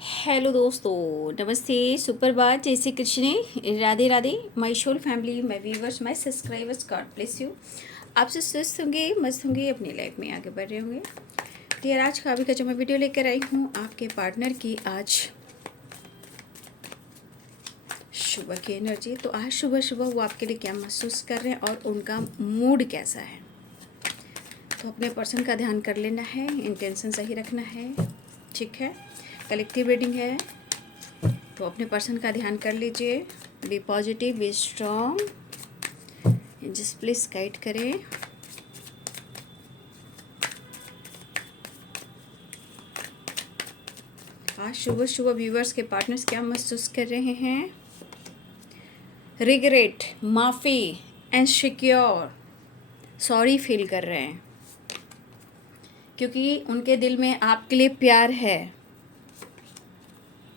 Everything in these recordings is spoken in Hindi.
हेलो दोस्तों, नमस्ते, सुप्रभात, जय Shri Krishna, Radhe Radhe. My soul family, my viewers, my subscribers, God bless you. आप सब स्वस्थ होंगे, मस्त होंगे, अपनी लाइफ में आगे बढ़ रहे होंगे। तो यार आज का जो मैं वीडियो लेकर आई हूँ आपके पार्टनर की आज सुबह की एनर्जी। तो आज सुबह सुबह वो आपके लिए क्या महसूस कर रहे हैं और उनका मूड कैसा है, तो अपने पर्सन का ध्यान कर लेना है, इंटेंशन सही रखना है। ठीक है, कलेक्टिव रीडिंग है तो अपने पर्सन का ध्यान कर लीजिए। Be positive, be strong, just please guide करें। आज सुबह सुबह व्यूवर्स के पार्टनर्स क्या महसूस कर रहे हैं? रिग्रेट, माफ़ी, इनसिक्योर, सॉरी फील कर रहे हैं क्योंकि उनके दिल में आपके लिए प्यार है।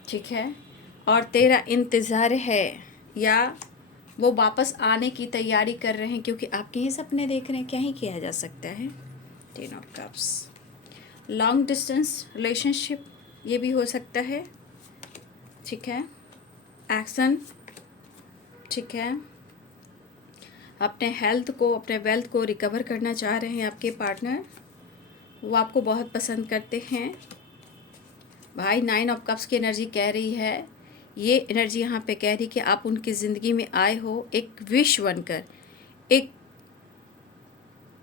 ठीक है, और तेरा इंतज़ार है, या वो वापस आने की तैयारी कर रहे हैं क्योंकि आपके ही सपने देख रहे हैं। क्या ही किया जा सकता है। 10 of cups, long distance relationship ये भी हो सकता है। ठीक है, एक्शन। ठीक है, अपने हेल्थ को, अपने वेल्थ को रिकवर करना चाह रहे हैं आपके पार्टनर। वो आपको बहुत पसंद करते हैं भाई। 9 ऑफ कप्स की एनर्जी कह रही है, ये एनर्जी यहाँ पे कह रही कि आप उनकी ज़िंदगी में आए हो एक विश बनकर, एक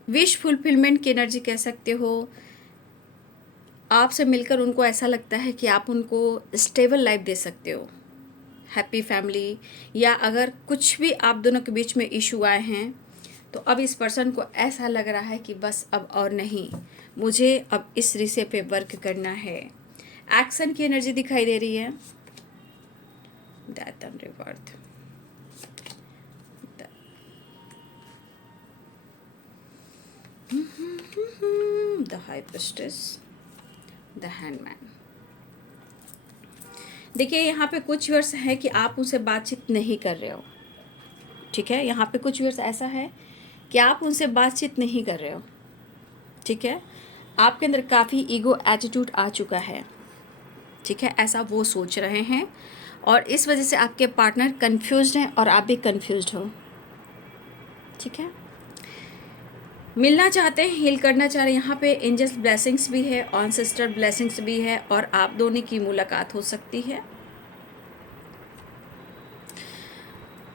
विश फुलफिलमेंट की एनर्जी कह सकते हो। आपसे मिलकर उनको ऐसा लगता है कि आप उनको स्टेबल लाइफ दे सकते हो, हैप्पी फैमिली, या अगर कुछ भी आप दोनों के बीच में इशू आए हैं तो अब इस पर्सन को ऐसा लग रहा है कि बस अब और नहीं, मुझे अब इस रिश्ते पे वर्क करना है। एक्शन की एनर्जी दिखाई दे रही है। Death and rebirth, the high priestess, the handman. देखिए यहाँ पे कुछ वर्ष है कि आप उनसे बातचीत नहीं कर रहे हो। ठीक है, यहाँ पे कुछ वर्ष ऐसा है कि आप उनसे बातचीत नहीं कर रहे हो। ठीक है, आपके अंदर काफ़ी ईगो एटीट्यूड आ चुका है। ठीक है, ऐसा वो सोच रहे हैं और इस वजह से आपके पार्टनर कंफ्यूज्ड हैं और आप भी कंफ्यूज्ड हो। ठीक है, मिलना चाहते हैं, हील करना चाह रहे हैं। यहाँ पे एंजल्स ब्लेसिंग्स भी है, ऑनसेस्टर ब्लेसिंग्स भी है और आप दोनों की मुलाकात हो सकती है।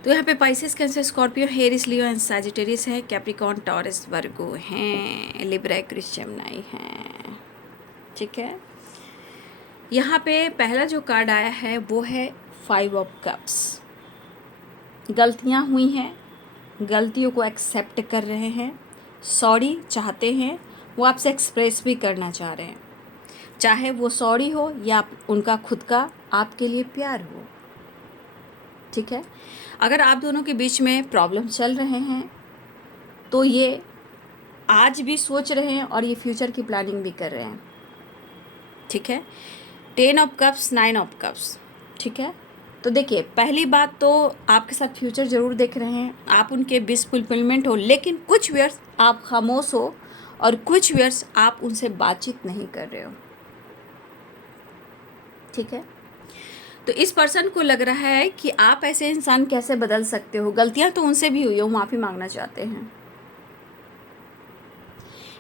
तो यहाँ पे Pisces, cancer, Scorpio, Aries, Leo and Sagittarius है, कैप्रिकॉर्न, टॉरस, वर्गो हैं, लिब्रा, क्रिश्चियन, जेमिनी हैं। ठीक है, यहाँ पे पहला जो कार्ड आया है वो है 5 ऑफ कप्स। गलतियाँ हुई हैं, गलतियों को एक्सेप्ट कर रहे हैं, सॉरी चाहते हैं, वो आपसे एक्सप्रेस भी करना चाह रहे हैं, चाहे वो सॉरी हो या उनका खुद का आपके लिए प्यार हो। ठीक है, अगर आप दोनों के बीच में प्रॉब्लम चल रहे हैं तो ये आज भी सोच रहे हैं और ये फ्यूचर की प्लानिंग भी कर रहे हैं। ठीक है, 10 ऑफ कप्स, 9 ऑफ कप्स। ठीक है, तो देखिए पहली बात तो आपके साथ फ्यूचर ज़रूर देख रहे हैं, आप उनके विश फुलफिलमेंट हो, लेकिन कुछ व्यर्स आप खामोश हो और कुछ व्यर्स आप उनसे बातचीत नहीं कर रहे हो। ठीक है, तो इस पर्सन को लग रहा है कि आप ऐसे इंसान कैसे बदल सकते हो। गलतियां तो उनसे भी हुई है, वो माफ़ी मांगना चाहते हैं।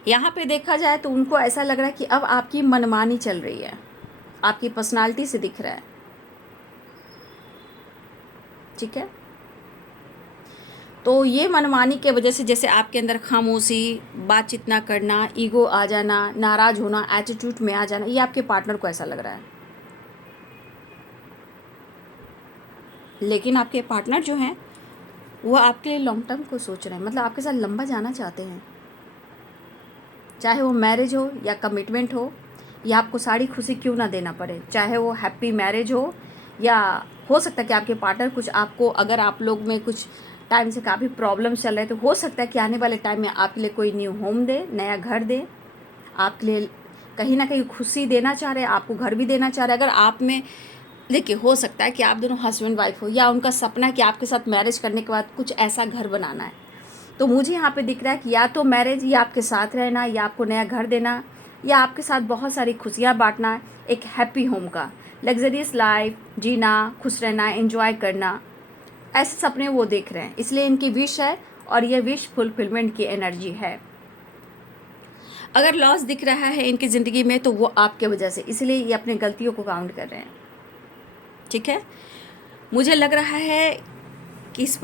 यहाँ पे देखा जाए तो उनको ऐसा लग रहा है कि अब आपकी मनमानी चल रही है, आपकी पर्सनालिटी से दिख रहा है। ठीक है, तो ये मनमानी के वजह से जैसे आपके अंदर खामोशी, बातचीत ना करना, ईगो आ जाना, नाराज़ होना, एटीट्यूड में आ जाना, ये आपके पार्टनर को ऐसा लग रहा है। लेकिन आपके पार्टनर जो हैं वो आपके लिए लॉन्ग टर्म को सोच रहे हैं, मतलब आपके साथ लंबा जाना चाहते हैं, चाहे वो मैरिज हो या कमिटमेंट हो, या आपको सारी खुशी क्यों ना देना पड़े, चाहे वो हैप्पी मैरिज हो, या हो सकता है कि आपके पार्टनर कुछ आपको, अगर आप लोग में कुछ टाइम से काफ़ी प्रॉब्लम चल रहे तो हो सकता है कि आने वाले टाइम में आपके लिए कोई न्यू होम दे, नया घर दे, आपके लिए कहीं ना कहीं खुशी देना चाह रहे हैं, आपको घर भी देना चाह रहे हैं। अगर आप में, देखिए हो सकता है कि आप दोनों हस्बैंड वाइफ हो, या उनका सपना है कि आपके साथ मैरिज करने के बाद कुछ ऐसा घर बनाना है। तो मुझे यहाँ पे दिख रहा है कि या तो मैरिज, या आपके साथ रहना, या आपको नया घर देना, या आपके साथ बहुत सारी खुशियाँ बांटना, एक हैप्पी होम का। लग्जरियस लाइफ जीना, खुश रहना, एंजॉय करना, ऐसे सपने वो देख रहे हैं, इसलिए इनकी विश है और ये विश फुलफिलमेंट की एनर्जी है। अगर लॉस दिख रहा है इनकी ज़िंदगी में तो वो आपके वजह से, इसलिए ये अपने गलतियों को काउंट कर रहे हैं। ठीक है, मुझे लग रहा है कि इस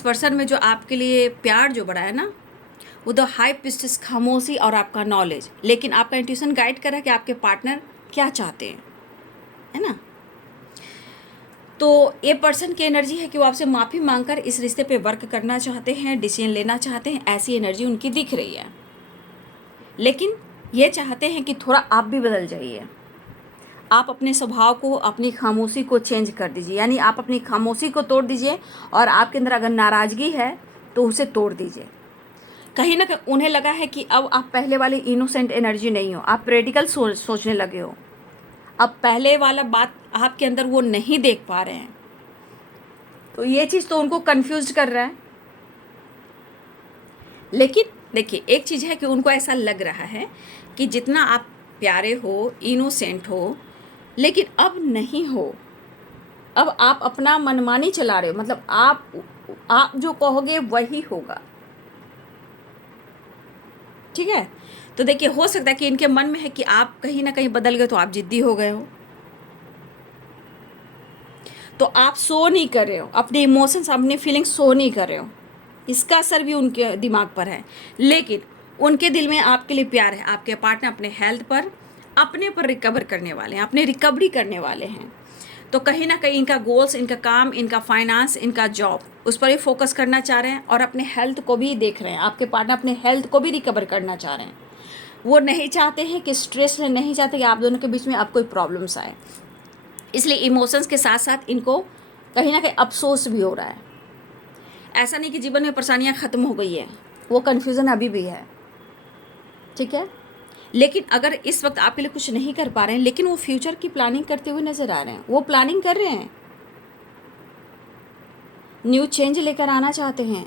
पर्सन में जो आपके लिए प्यार जो बढ़ा है ना, वो द हाई प्रिस्टेस खामोशी और आपका नॉलेज, लेकिन आपका इंट्यूशन गाइड कर रहा है कि आपके पार्टनर क्या चाहते हैं, है ना। तो ये पर्सन की एनर्जी है कि वो आपसे माफ़ी मांगकर इस रिश्ते पे वर्क करना चाहते हैं, डिसीजन लेना चाहते हैं, ऐसी एनर्जी उनकी दिख रही है। लेकिन ये चाहते हैं कि थोड़ा आप भी बदल जाइए, आप अपने स्वभाव को, अपनी खामोशी को चेंज कर दीजिए, यानी आप अपनी खामोशी को तोड़ दीजिए और आपके अंदर अगर नाराज़गी है तो उसे तोड़ दीजिए। कहीं ना कहीं उन्हें लगा है कि अब आप पहले वाली इनोसेंट एनर्जी नहीं हो, आप प्रैक्टिकल सोचने लगे हो, अब पहले वाला बात आपके अंदर वो नहीं देख पा रहे हैं। तो ये चीज़ तो उनको कंफ्यूज कर रहा है। लेकिन देखिए, एक चीज़ है कि उनको ऐसा लग रहा है कि जितना आप प्यारे हो, इनोसेंट हो, लेकिन अब नहीं हो, अब आप अपना मनमानी चला रहे हो, मतलब आप जो कहोगे वही होगा। ठीक है, तो देखिए, हो सकता है कि इनके मन में है कि आप कहीं ना कहीं बदल गए, तो आप जिद्दी हो गए हो, तो आप शो नहीं कर रहे हो अपने इमोशंस, अपनी फीलिंग्स शो नहीं कर रहे हो, इसका असर भी उनके दिमाग पर है। लेकिन उनके दिल में आपके लिए प्यार है, आपके पार्टनर अपने हेल्थ पर, अपने पर रिकवर करने वाले हैं, अपने रिकवरी करने वाले हैं। तो कहीं ना कहीं इनका गोल्स, इनका काम, इनका फाइनेंस, इनका जॉब, उस पर ही फोकस करना चाह रहे हैं और अपने हेल्थ को भी देख रहे हैं। आपके पार्टनर अपने हेल्थ को भी रिकवर करना चाह रहे हैं। वो नहीं चाहते हैं कि स्ट्रेस लें, नहीं चाहते कि आप दोनों के बीच में अब कोई प्रॉब्लम्स आए, इसलिए इमोशंस के साथ साथ इनको कहीं ना कहीं अफसोस भी हो रहा है। ऐसा नहीं कि जीवन में परेशानियां ख़त्म हो गई है, वो कन्फ्यूज़न अभी भी है। ठीक है, लेकिन अगर इस वक्त आपके लिए कुछ नहीं कर पा रहे हैं, लेकिन वो फ्यूचर की प्लानिंग करते हुए नज़र आ रहे हैं, वो प्लानिंग कर रहे हैं, न्यू चेंज लेकर आना चाहते हैं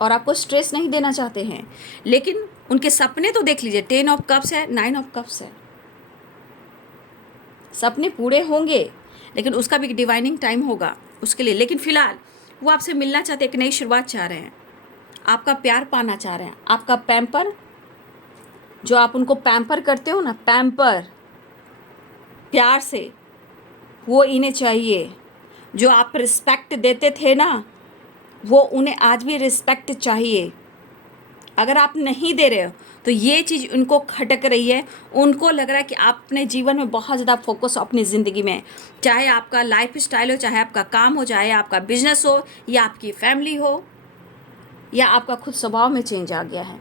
और आपको स्ट्रेस नहीं देना चाहते हैं। लेकिन उनके सपने तो देख लीजिए, 10 ऑफ कप्स है, 9 ऑफ कप्स है, सपने पूरे होंगे, लेकिन उसका भी डिवाइनिंग टाइम होगा उसके लिए। लेकिन फिलहाल वो आपसे मिलना चाहते हैं, एक नई शुरुआत चाह रहे हैं, आपका प्यार पाना चाह रहे हैं, आपका पैम्पर, जो आप उनको पैम्पर करते हो ना, पैम्पर प्यार से, वो इन्हें चाहिए। जो आप रिस्पेक्ट देते थे ना, वो उन्हें आज भी रिस्पेक्ट चाहिए। अगर आप नहीं दे रहे हो तो ये चीज़ उनको खटक रही है। उनको लग रहा है कि आप अपने जीवन में बहुत ज़्यादा फोकस हो अपनी ज़िंदगी में, चाहे आपका लाइफ स्टाइल हो, चाहे आपका काम हो, चाहे आपका बिजनेस हो, या आपकी फैमिली हो, या आपका खुद स्वभाव में चेंज आ गया है।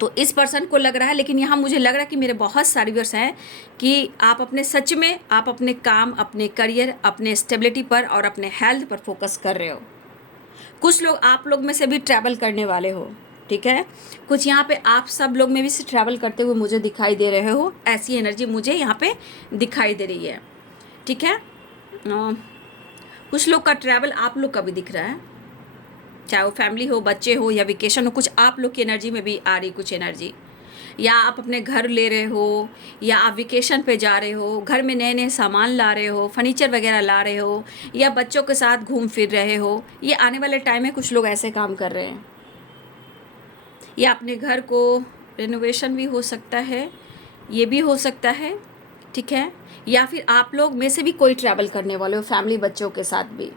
तो इस पर्सन को लग रहा है, लेकिन यहाँ मुझे लग रहा है कि मेरे बहुत सारे व्यूअर्स हैं कि आप अपने सच में, आप अपने काम, अपने करियर, अपने स्टेबिलिटी पर और अपने हेल्थ पर फोकस कर रहे हो। कुछ लोग आप लोग में से भी ट्रैवल करने वाले हो। ठीक है, कुछ यहाँ पे आप सब लोग में भी से ट्रैवल करते हुए मुझे दिखाई दे रहे हो, ऐसी एनर्जी मुझे यहाँ पे दिखाई दे रही है। ठीक है, कुछ लोग का ट्रैवल आप लोग का भी दिख रहा है, चाहे वो फैमिली हो, बच्चे हो या वेकेशन हो, कुछ आप लोग की एनर्जी में भी आ रही कुछ एनर्जी। या आप अपने घर ले रहे हो, या आप वेकेशन पे जा रहे हो, घर में नए नए सामान ला रहे हो, फर्नीचर वगैरह ला रहे हो, या बच्चों के साथ घूम फिर रहे हो। ये आने वाले टाइम में कुछ लोग ऐसे काम कर रहे हैं। या अपने घर को रेनोवेशन भी हो सकता है, ये भी हो सकता है। ठीक है, या फिर आप लोग में से भी कोई ट्रैवल करने वाले हो फैमिली बच्चों के साथ भी।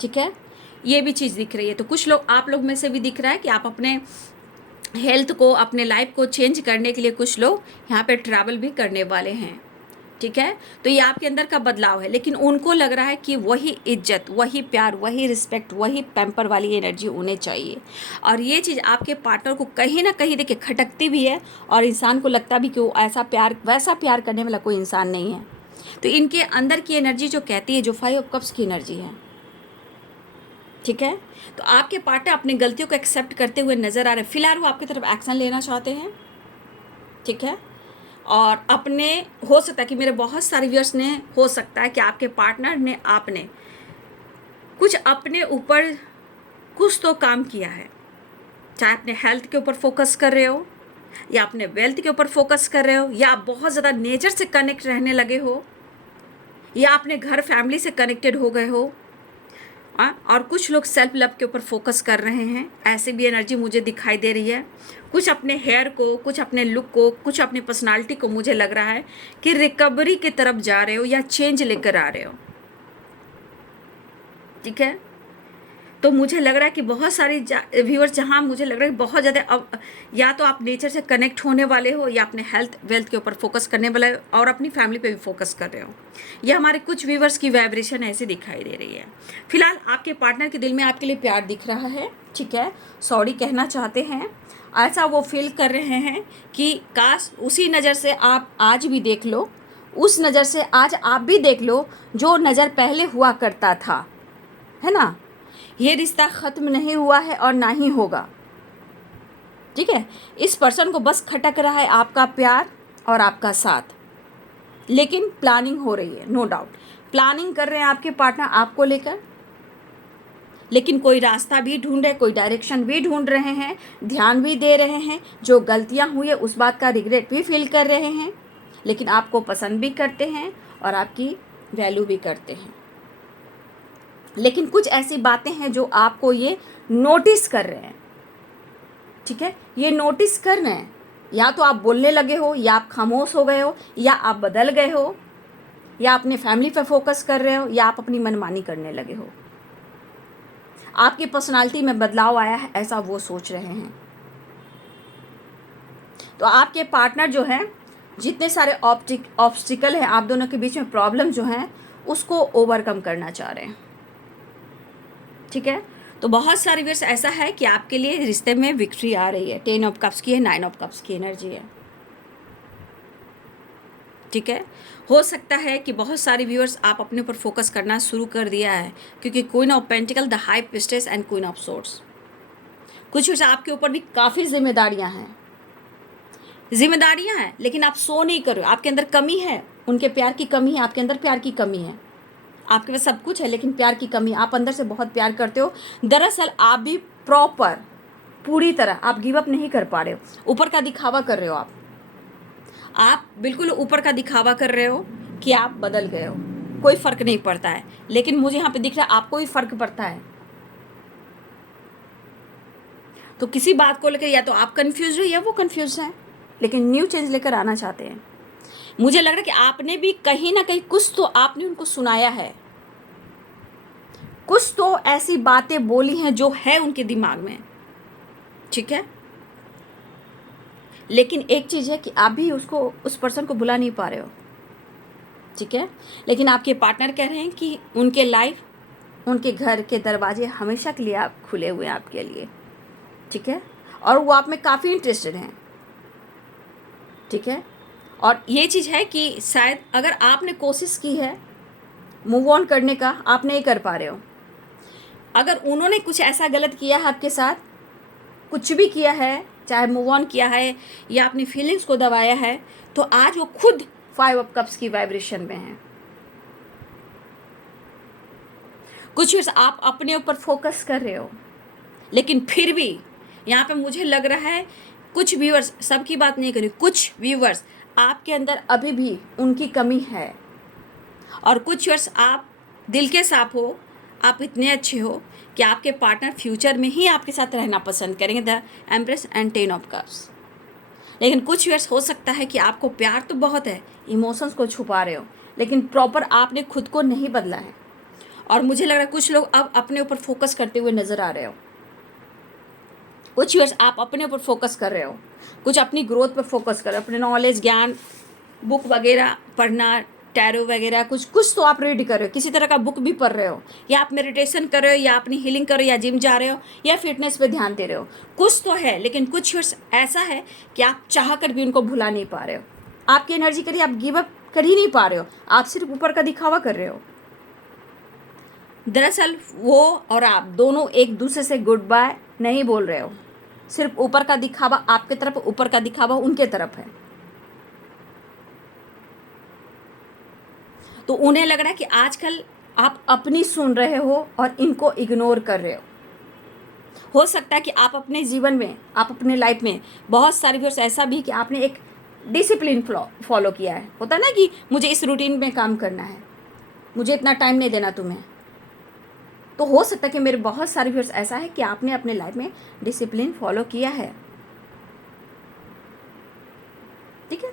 ठीक है, ये भी चीज़ दिख रही है। तो कुछ लोग आप लोग में से भी दिख रहा है कि आप अपने हेल्थ को, अपने लाइफ को चेंज करने के लिए कुछ लोग यहाँ पे ट्रैवल भी करने वाले हैं। ठीक है, तो ये आपके अंदर का बदलाव है, लेकिन उनको लग रहा है कि वही इज्जत, वही प्यार, वही रिस्पेक्ट, वही पैम्पर वाली एनर्जी उन्हें चाहिए। और ये चीज़ आपके पार्टनर को कहीं ना कहीं देखिए खटकती भी है, और इंसान को लगता भी कि वो ऐसा प्यार, वैसा प्यार करने वाला कोई इंसान नहीं है। तो इनके अंदर की एनर्जी जो कहती है, जो 5 ऑफ कप्स की एनर्जी है। ठीक है, तो आपके पार्टनर अपनी गलतियों को एक्सेप्ट करते हुए नज़र आ रहे हैं। फिलहाल वो आपकी तरफ एक्शन लेना चाहते हैं। ठीक है, और अपने, हो सकता है कि मेरे बहुत सारे व्यूअर्स ने, हो सकता है कि आपके पार्टनर ने, आपने कुछ अपने ऊपर कुछ तो काम किया है, चाहे अपने हेल्थ के ऊपर फोकस कर रहे हो, या अपने वेल्थ के ऊपर फोकस कर रहे हो, या आप बहुत ज़्यादा नेचर से कनेक्ट रहने लगे हो, या अपने घर फैमिली से कनेक्टेड हो गए हो। और कुछ लोग सेल्फ लव के ऊपर फोकस कर रहे हैं, ऐसे भी एनर्जी मुझे दिखाई दे रही है। कुछ अपने हेयर को, कुछ अपने लुक को, कुछ अपनी पर्सनालिटी को, मुझे लग रहा है कि रिकवरी की तरफ जा रहे हो या चेंज लेकर आ रहे हो। ठीक है, तो मुझे लग रहा है कि बहुत सारी व्यूअर्स, जहाँ मुझे लग रहा है बहुत ज़्यादा या तो आप नेचर से कनेक्ट होने वाले हो, या अपने हेल्थ वेल्थ के ऊपर फोकस करने वाले हो, और अपनी फैमिली पे भी फोकस कर रहे हो। यह हमारे कुछ व्यूअर्स की वाइब्रेशन ऐसी दिखाई दे रही है। फिलहाल आपके पार्टनर के दिल में आपके लिए प्यार दिख रहा है। ठीक है, सॉरी कहना चाहते हैं, ऐसा वो फील कर रहे हैं कि काश उसी नज़र से आप आज भी देख लो, उस नज़र से आज आप भी देख लो जो नज़र पहले हुआ करता था, है ना। ये रिश्ता ख़त्म नहीं हुआ है और ना ही होगा। ठीक है, इस पर्सन को बस खटक रहा है आपका प्यार और आपका साथ, लेकिन प्लानिंग हो रही है, नो डाउट प्लानिंग कर रहे हैं आपके पार्टनर आपको लेकर, लेकिन कोई रास्ता भी ढूंढ रहे, कोई डायरेक्शन भी ढूंढ रहे हैं, ध्यान भी दे रहे हैं। जो गलतियां हुई है उस बात का रिग्रेट भी फील कर रहे हैं, लेकिन आपको पसंद भी करते हैं और आपकी वैल्यू भी करते हैं। लेकिन कुछ ऐसी बातें हैं जो आपको ये नोटिस कर रहे हैं। ठीक है, ये नोटिस कर रहे हैं, या तो आप बोलने लगे हो, या आप खामोश हो गए हो, या आप बदल गए हो, या अपने फैमिली पे फोकस कर रहे हो, या आप अपनी मनमानी करने लगे हो। आपकी पर्सनालिटी में बदलाव आया है, ऐसा वो सोच रहे हैं। तो आपके पार्टनर जो है, जितने सारे ऑब्स्टिकल हैं आप दोनों के बीच में, प्रॉब्लम जो है उसको ओवरकम करना चाह रहे हैं। ठीक है, तो बहुत सारी वर्ष ऐसा है कि आपके लिए रिश्ते में विक्ट्री आ रही है। 10 ऑफ कप्स की है, 9 ऑफ कप्स की एनर्जी है। ठीक है, हो सकता है कि बहुत सारी व्यूअर्स आप अपने ऊपर फोकस करना शुरू कर दिया है, क्योंकि queen of pentacle, the high priestess and queen of swords, कुछ वर्ष आपके ऊपर भी काफ़ी जिम्मेदारियां हैं, लेकिन आप सो नहीं कर रहे हो। आपके अंदर कमी है, उनके प्यार की कमी है, आपके अंदर प्यार की कमी है। आपके पास सब कुछ है लेकिन प्यार की कमी, आप अंदर से बहुत प्यार करते हो। दरअसल आप भी प्रॉपर पूरी तरह आप गिव अप नहीं कर पा रहे हो, ऊपर का दिखावा कर रहे हो। आप बिल्कुल ऊपर का दिखावा कर रहे हो कि आप बदल गए हो, कोई फ़र्क नहीं पड़ता है, लेकिन मुझे यहाँ पे दिख रहा है आपको ही फ़र्क पड़ता है। तो किसी बात को लेकर या तो आप कंफ्यूज हो या वो कंफ्यूज हैं, लेकिन न्यू चेंज लेकर आना चाहते हैं। मुझे लग रहा है कि आपने भी कहीं ना कहीं कुछ तो आपने उनको सुनाया है, कुछ तो ऐसी बातें बोली हैं जो है उनके दिमाग में। ठीक है, लेकिन एक चीज़ है कि आप भी उसको, उस पर्सन को भुला नहीं पा रहे हो। ठीक है, लेकिन आपके पार्टनर कह रहे हैं कि उनके लाइफ, उनके घर के दरवाजे हमेशा के लिए आप खुले हुए हैं आपके लिए। ठीक है, और वो आप में काफ़ी इंटरेस्टेड हैं। ठीक है, और ये चीज़ है कि शायद अगर आपने कोशिश की है मूव ऑन करने का, आप नहीं कर पा रहे हो। अगर उन्होंने कुछ ऐसा गलत किया है आपके साथ, कुछ भी किया है, चाहे मूव ऑन किया है या अपनी फीलिंग्स को दबाया है, तो आज वो खुद 5 ऑफ कप्स की वाइब्रेशन में है। कुछ आप अपने ऊपर फोकस कर रहे हो, लेकिन फिर भी यहाँ पे मुझे लग रहा है कुछ व्यूअर्स, सबकी बात नहीं करी, कुछ व्यूअर्स आपके अंदर अभी भी उनकी कमी है, और कुछ व्यूअर्स आप दिल के साफ हो, आप इतने अच्छे हो कि आपके पार्टनर फ्यूचर में ही आपके साथ रहना पसंद करेंगे, the empress and 10 of cups. लेकिन कुछ व्यूअर्स हो सकता है कि आपको प्यार तो बहुत है, इमोशंस को छुपा रहे हो, लेकिन प्रॉपर आपने खुद को नहीं बदला है। और मुझे लग रहा है कुछ लोग अब अपने ऊपर फोकस करते हुए नज़र आ रहे हो। कुछ व्यूअर्स आप अपने ऊपर फोकस कर रहे हो, कुछ अपनी ग्रोथ पर फोकस कर रहे हो, अपने नॉलेज, ज्ञान, बुक वगैरह पढ़ना, टैरो वगैरह, कुछ तो आप रीड कर रहे हो, किसी तरह का बुक भी पढ़ रहे हो, या आप मेडिटेशन कर रहे हो, या अपनी हीलिंग कर रहे हो, या जिम जा रहे हो, या फिटनेस पे ध्यान दे रहे हो, कुछ तो है। लेकिन कुछ ऐसा है कि आप चाह कर भी उनको भुला नहीं पा रहे हो। आपकी एनर्जी करिए, आप गिव अप कर ही नहीं पा रहे हो, आप सिर्फ ऊपर का दिखावा कर रहे हो। दरअसल वो और आप दोनों एक दूसरे से गुड बाय नहीं बोल रहे हो, सिर्फ ऊपर का दिखावा आपके तरफ, ऊपर का दिखावा उनके तरफ है। तो उन्हें लग रहा है कि आजकल आप अपनी सुन रहे हो और इनको इग्नोर कर रहे हो। हो सकता है कि आप अपने जीवन में, आप अपने लाइफ में बहुत सारे व्यूअर्स ऐसा भी कि आपने एक डिसिप्लिन फॉलो किया है। होता है ना कि मुझे इस रूटीन में काम करना है, मुझे इतना टाइम नहीं देना तुम्हें। तो हो सकता है कि मेरे बहुत सारे व्यूअर्स ऐसा है कि आपने अपने लाइफ में डिसिप्लिन फॉलो किया है। ठीक है,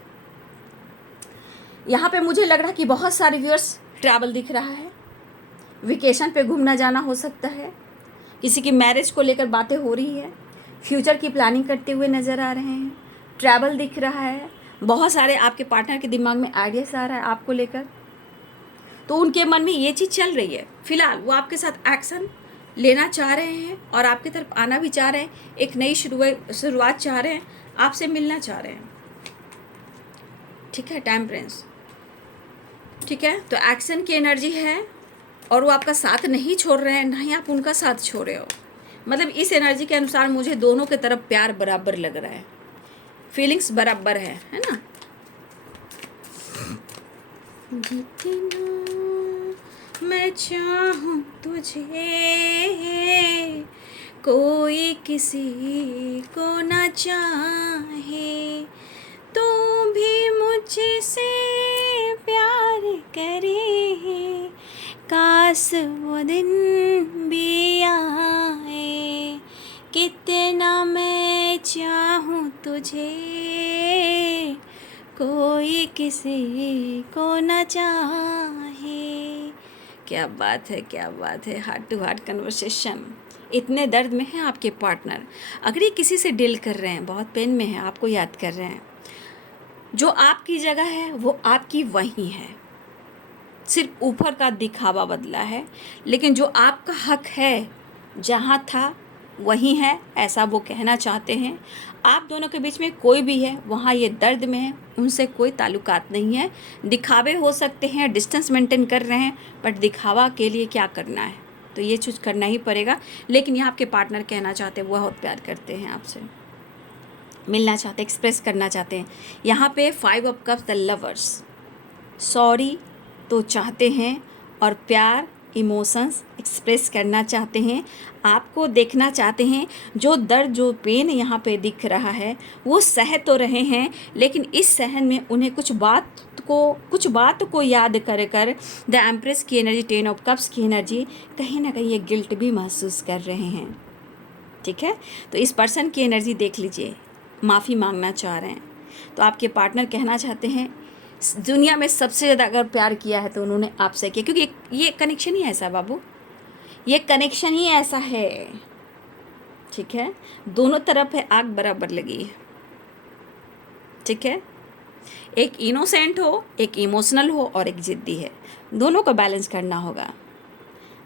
यहाँ पे मुझे लग रहा है कि बहुत सारे व्यूअर्स ट्रैवल दिख रहा है, वेकेशन पे घूमना जाना हो सकता है, किसी की मैरिज को लेकर बातें हो रही है, फ्यूचर की प्लानिंग करते हुए नज़र आ रहे हैं, ट्रैवल दिख रहा है, बहुत सारे आपके पार्टनर के दिमाग में आइडियाज आ रहा है आपको लेकर, तो उनके मन में ये चीज़ चल रही है। फिलहाल वो आपके साथ एक्शन लेना चाह रहे हैं और आपकी तरफ आना भी चाह रहे हैं, एक नई शुरुआत चाह रहे हैं, आपसे मिलना चाह रहे हैं। ठीक है, टेम्परेंस। ठीक है, तो एक्शन की एनर्जी है और वो आपका साथ नहीं छोड़ रहे हैं, ना ही आप उनका साथ छोड़ रहे हो। मतलब इस एनर्जी के अनुसार मुझे दोनों की तरफ प्यार बराबर लग रहा है, फीलिंग्स बराबर है ना। जितना मैं चाहूँ तुझे कोई किसी को ना चाहे, तू भी मुझसे प्यार करे, काश वो दिन भी आए। कितना मैं चाहूँ तुझे कोई किसी को न चाहे। क्या बात है, क्या बात है। Heart to heart conversation. इतने दर्द में है आपके पार्टनर, अगर ये किसी से डील कर रहे हैं, बहुत पेन में है, आपको याद कर रहे हैं। जो आपकी जगह है वो आपकी वहीं है, सिर्फ ऊपर का दिखावा बदला है, लेकिन जो आपका हक है जहाँ था वहीं है, ऐसा वो कहना चाहते हैं। आप दोनों के बीच में कोई भी है वहाँ ये दर्द में है, उनसे कोई ताल्लुकात नहीं है। दिखावे हो सकते हैं, डिस्टेंस मेंटेन कर रहे हैं, बट दिखावा के लिए क्या करना है, तो ये चीज़ करना ही पड़ेगा। लेकिन यहाँ आपके पार्टनर कहना चाहते हैं, बहुत प्यार करते हैं आपसे, मिलना चाहते, एक्सप्रेस करना चाहते हैं। यहाँ पे 5 of cups, the lovers, sorry तो चाहते हैं और प्यार, इमोशंस एक्सप्रेस करना चाहते हैं, आपको देखना चाहते हैं। जो दर्द, जो पेन यहाँ पे दिख रहा है वो सह तो रहे हैं, लेकिन इस सहन में उन्हें कुछ बात को याद कर कर द एम्प्रेस की एनर्जी, 10 ऑफ कप्स की एनर्जी, कहीं ना कहीं ये गिल्ट भी महसूस कर रहे हैं। ठीक है, तो इस पर्सन की एनर्जी देख लीजिए, माफ़ी मांगना चाह रहे हैं। तो आपके पार्टनर कहना चाहते हैं दुनिया में सबसे ज़्यादा अगर प्यार किया है तो उन्होंने आपसे किया, क्योंकि ये कनेक्शन ही ऐसा बाबू, ये कनेक्शन ही ऐसा है। ठीक है, दोनों तरफ है आग बराबर लगी है। ठीक है, एक इनोसेंट हो, एक इमोशनल हो और एक जिद्दी है, दोनों को बैलेंस करना होगा।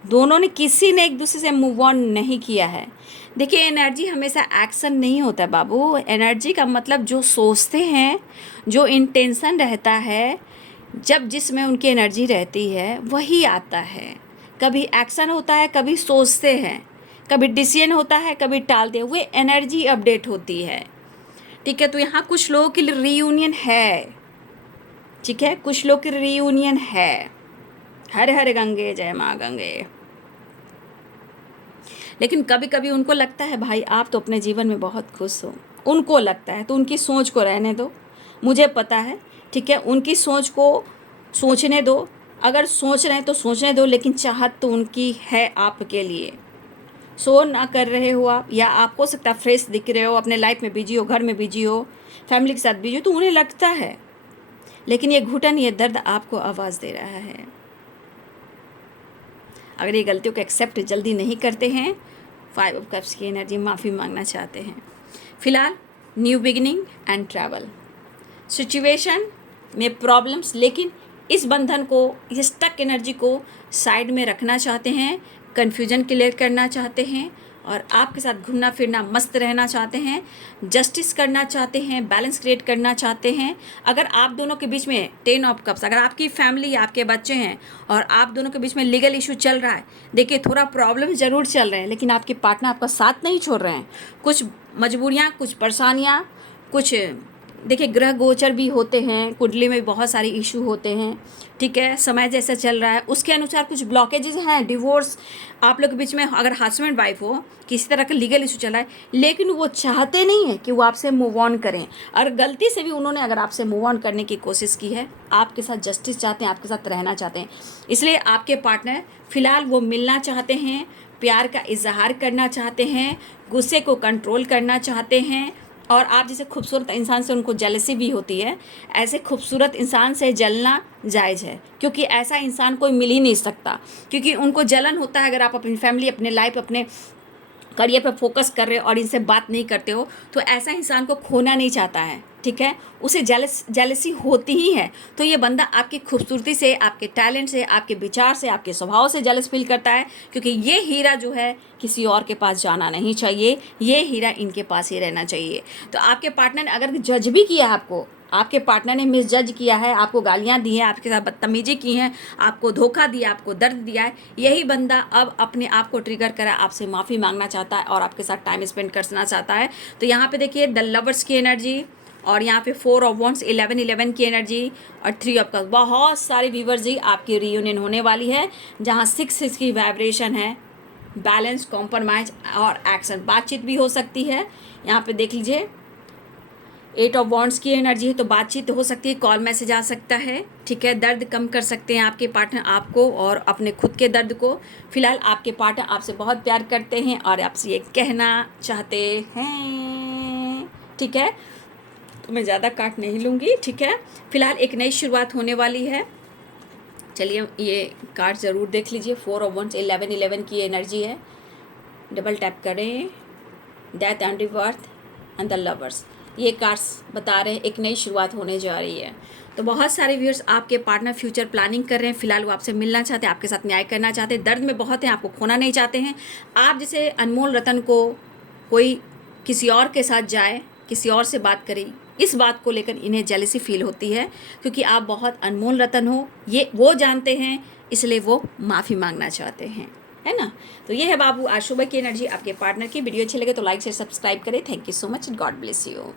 दोनों ने, किसी ने एक दूसरे से मूव ऑन नहीं किया है। देखिए, एनर्जी हमेशा एक्शन नहीं होता बाबू। एनर्जी का मतलब जो सोचते हैं, जो इंटेंशन रहता है, जब जिसमें उनकी एनर्जी रहती है वही आता है। कभी एक्शन होता है, कभी सोचते हैं, कभी डिसीजन होता है, कभी टालते हैं, वो एनर्जी अपडेट होती है। ठीक है, तो यहाँ कुछ लोगों की रीयूनियन है। ठीक है, कुछ लोग की रीयूनियन है। हर हर गंगे जय माँ गंगे। लेकिन कभी कभी उनको लगता है भाई आप तो अपने जीवन में बहुत खुश हो, उनको लगता है, तो उनकी सोच को रहने दो, मुझे पता है। ठीक है, उनकी सोच को सोचने दो, अगर सोच रहे हैं तो सोचने दो, लेकिन चाहत तो उनकी है आपके लिए। सो ना कर रहे हो आप, या आपको सकता है फ्रेश दिख रहे हो, अपने लाइफ में बिजी हो, घर में बिजी हो, फैमिली के साथ बिजी हो, तो उन्हें लगता है, लेकिन ये घुटन, ये दर्द आपको आवाज़ दे रहा है। अगर ये गलतियों को एक्सेप्ट जल्दी नहीं करते हैं, 5 ऑफ कप्स की एनर्जी, माफ़ी मांगना चाहते हैं। फिलहाल new beginning and travel, situation में प्रॉब्लम्स, लेकिन इस बंधन को, इस स्टक एनर्जी को साइड में रखना चाहते हैं, कन्फ्यूजन क्लियर करना चाहते हैं और आपके साथ घूमना फिरना, मस्त रहना चाहते हैं, जस्टिस करना चाहते हैं, बैलेंस क्रिएट करना चाहते हैं। अगर आप दोनों के बीच में 10 ऑफ कप्स, अगर आपकी फैमिली, आपके बच्चे हैं और आप दोनों के बीच में लीगल इशू चल रहा है, देखिए थोड़ा प्रॉब्लम ज़रूर चल रहे हैं, लेकिन आपके पार्टनर आपका साथ नहीं छोड़ रहे हैं। कुछ मजबूरियाँ, कुछ परेशानियाँ, कुछ देखिए ग्रह गोचर भी होते हैं, कुंडली में बहुत सारे इशू होते हैं, ठीक है। समय जैसा चल रहा है उसके अनुसार कुछ ब्लॉकेजेस हैं। डिवोर्स आप लोग के बीच में, अगर हस्बैंड वाइफ हो, किसी तरह का लीगल इशू चल रहा है, लेकिन वो चाहते नहीं है कि वो आपसे मूव ऑन करें, और गलती से भी उन्होंने अगर आपसे मूव ऑन करने की कोशिश की है, आपके साथ जस्टिस चाहते हैं, आपके साथ रहना चाहते हैं, इसलिए आपके पार्टनर फिलहाल वो मिलना चाहते हैं, प्यार का इजहार करना चाहते हैं, गुस्से को कंट्रोल करना चाहते हैं, और आप जैसे खूबसूरत इंसान से उनको जेलसी भी होती है, ऐसे खूबसूरत इंसान से जलना जायज़ है, क्योंकि ऐसा इंसान कोई मिल ही नहीं सकता, क्योंकि उनको जलन होता है अगर आप अपनी फैमिली, अपने लाइफ, अपने करियर पर फोकस कर रहे हो और इनसे बात नहीं करते हो, तो ऐसा इंसान को खोना नहीं चाहता है, ठीक है। उसे जेलसी होती ही है। तो ये बंदा आपकी खूबसूरती से, आपके टैलेंट से, आपके विचार से, आपके स्वभाव से जेलस फील करता है, क्योंकि ये हीरा जो है किसी और के पास जाना नहीं चाहिए, ये हीरा इनके पास ही रहना चाहिए। तो आपके पार्टनर ने अगर जज भी किया आपको, आपके पार्टनर ने मिस जज किया है, आपको गालियां दी हैं, आपके साथ बदतमीजी की हैं, आपको धोखा दिया, आपको दर्द दिया है, यही बंदा अब अपने आप को ट्रिगर करा, आपसे माफ़ी मांगना चाहता है और आपके साथ टाइम स्पेंड करना चाहता है। तो यहाँ पे देखिए द लवर्स की एनर्जी, और यहाँ पे 4 ऑफ वॉन्ड्स, 11 की एनर्जी, और 3 ऑफ कप्स। बहुत सारे व्यूवर्स जी आपकी रियूनियन होने वाली है, जहाँ 6 की वाइब्रेशन है, बैलेंस, कॉम्प्रोमाइज और एक्शन। बातचीत भी हो सकती है, यहाँ पे देख लीजिए 8 ऑफ वॉन्ड्स की एनर्जी है, तो बातचीत हो सकती है, कॉल मैसेज आ सकता है, ठीक है। दर्द कम कर सकते हैं आपके पार्टनर आपको और अपने खुद के दर्द को। फिलहाल आपके पार्टनर आपसे बहुत प्यार करते हैं और आपसे ये कहना चाहते हैं, ठीक है। तो मैं ज़्यादा काट नहीं लूँगी, ठीक है। फिलहाल एक नई शुरुआत होने वाली है। चलिए ये कार्ड ज़रूर देख लीजिए। 4 ऑफ वॉन्ड्स, 11 की एनर्जी है। डबल टैप करें, death and rebirth and the lovers. ये कार्ड्स बता रहे हैं एक नई शुरुआत होने जा रही है। तो बहुत सारे व्यूअर्स आपके पार्टनर फ्यूचर प्लानिंग कर रहे हैं। फिलहाल वो आपसे मिलना चाहते हैं, आपके साथ न्याय करना चाहते हैं, दर्द में बहुत हैं, आपको खोना नहीं चाहते हैं। आप जैसे अनमोल रतन को कोई किसी और के साथ जाए, किसी और से बात करे, इस बात को लेकर इन्हें जेलसी फील होती है, क्योंकि आप बहुत अनमोल रतन हो, ये वो जानते हैं, इसलिए वो माफ़ी मांगना चाहते हैं, है ना। तो ये है बाबू आज सुबह की एनर्जी आपके पार्टनर की। वीडियो अच्छी लगे तो लाइक से सब्सक्राइब करें। Thank you so much, God bless you.